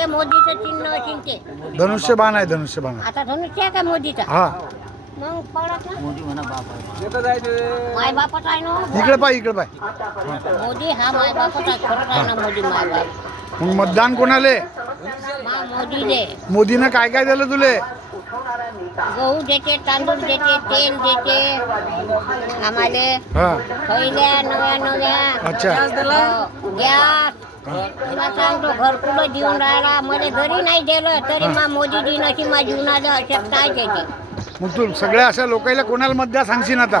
ते मोदीचं चिन्ह असेल ते धनुष्यबाण आहे धनुष्यबाण आहे. आता धनुष्य आहे का मोदीचा? हा. मग पडत ना. माय बापच आहे ना. इकडे पाय इकडे पाय. मोदी हा माय बापच आहे खरंच आहे ना मोदी माय बाप. मग मतदान कोणाले? मा मोदी दे मोदीनं काय काय दिलं तुले? गहू देते तांदूळ देते तेल देते. आम्हाला हा. पहिल्या नव्या नव्या. अच्छा. हो, गॅस. तुला सांगतो घरकुलं देऊन राहिला? मला घरी नाही दिलं तरी मा अशी जीवनाला त्याची? मग तू सगळ्या अशा लोकांना कोणाला मतदार सांगशील आता?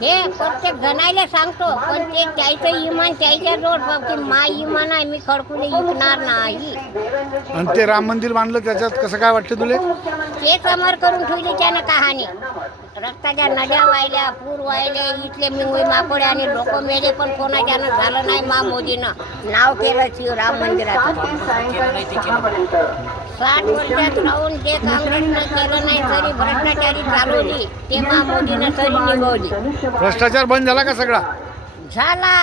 हे प्रत्येक जणायला सांगतो पण ते त्याचं इमान त्याच्या जोड की मा इमान आहे मी खडकुले विकणार नाही. आणि ते राम मंदिर बांधलं त्याच्यात कसं काय वाटतं तुले? ते समोर करून ठेवली त्यानं कहाणी. रक्ताच्या नद्या वाहिल्या पूर वाहिले इथले मिंगुई माकोडे आणि लोक मेले पण कोणाच्यानं झालं नाही मा मोदीनं. नाव केलं शिव राम मंदिराचं. साठ वर्षात राहून जे काँग्रेसनं केलं नाही तरी भ्रष्टाचारी चालवली ते मा मोदीनं तरी निभवली. भ्रष्टाचार बंद झाला का सगळा? झाला.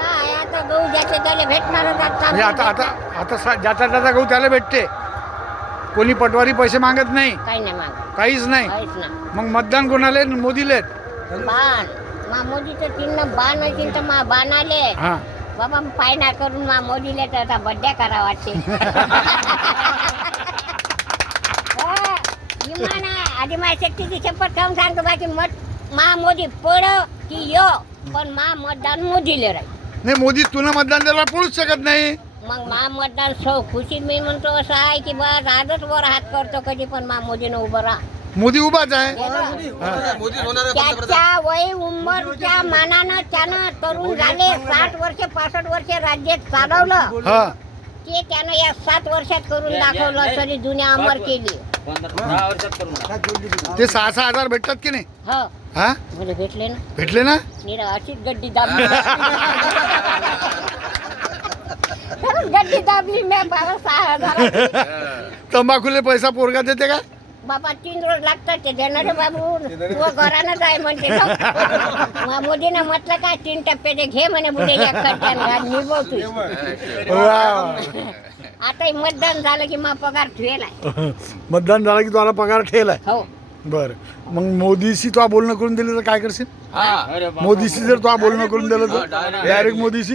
काय आता गहू ज्याचे त्याला भेटणारच आता. आता आता ज्याचा त्याचा गहू त्याला भेटते. कोणी पटवारी पैसे मागत नाही? काही नाही माग काहीच नाही? काहीच ना मग मतदान कोणाले मोदीले बाण. मा मोदीचं चिन्ह बाण असेल तर मा बाण आले हा. बाबा पायना करून मा मोदीला तर आता बड्डे करा वाटते. हा, इमान आहे. आधी माझ्या शक्तीची शपथ खाऊन सांगतो बाकी मत मा मोदी पड की यो. पण मा मतदान मोदीले राहील. नाही मोदी तुला मतदान द्यायला पळूच शकत नाही. मग मा मतदान सौ खुशी मी म्हणतो असं आहे की बस आजच वर हात करतो कधी पण मा मोदीनं उभं राहा. मोदी उभाच आहे. त्याच्या वय उंमरच्या मानानं त्यानं तरुण झाले साठ वर्ष पासष्ट वर्ष राज्य चालवलं. हा. ते त्यानं या सात वर्षात करून दाखवलं तरी दुनिया अमर केली. ते सहा सहा हजार भेटतात की नाही? हो. हा? मला भेटले ना. भेटले ना? निरा अशीच गड्डी दाबली. दाबली मी सहा हजार. तंबाखूले पैसा पोरगा देते का? बाबा तीन रोज लागतात ते देणारे बाबू. तू घरानं जाय म्हणते. मग मोदीनं म्हटलं काय तीन टप्प्याचे घे म्हणे बुडेच्या खर्चाने निभव तू वा. आता मतदान झालं की मग पगार आहे मतदान झालं की तुम्हाला पगार ठेलाय हो. बर. मग मोदीशी तो बोलणं करून दिलं तर काय करशील? मोदीशी जर तो बोलणं करून दिलं तर? डायरेक्ट मोदीशी?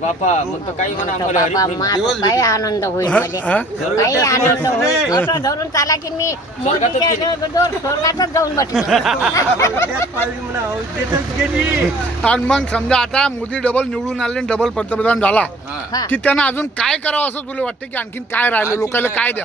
बापा मग तर काही म्हणा तर आम्हाला बाबा माझं काही आनंद होईल हा? मध्ये हा? काही आनंद होईल. असं धरून चाला की मी मोदीच्या जोर स्वर्गातच जाऊन बसलो. आणि मग समजा आता मोदी डबल निवडून आले डबल पंतप्रधान झाला. हा. की त्यांना अजून काय करावं असं तुला वाटतं की आणखीन काय राहिलं? लोकांना काय द्या?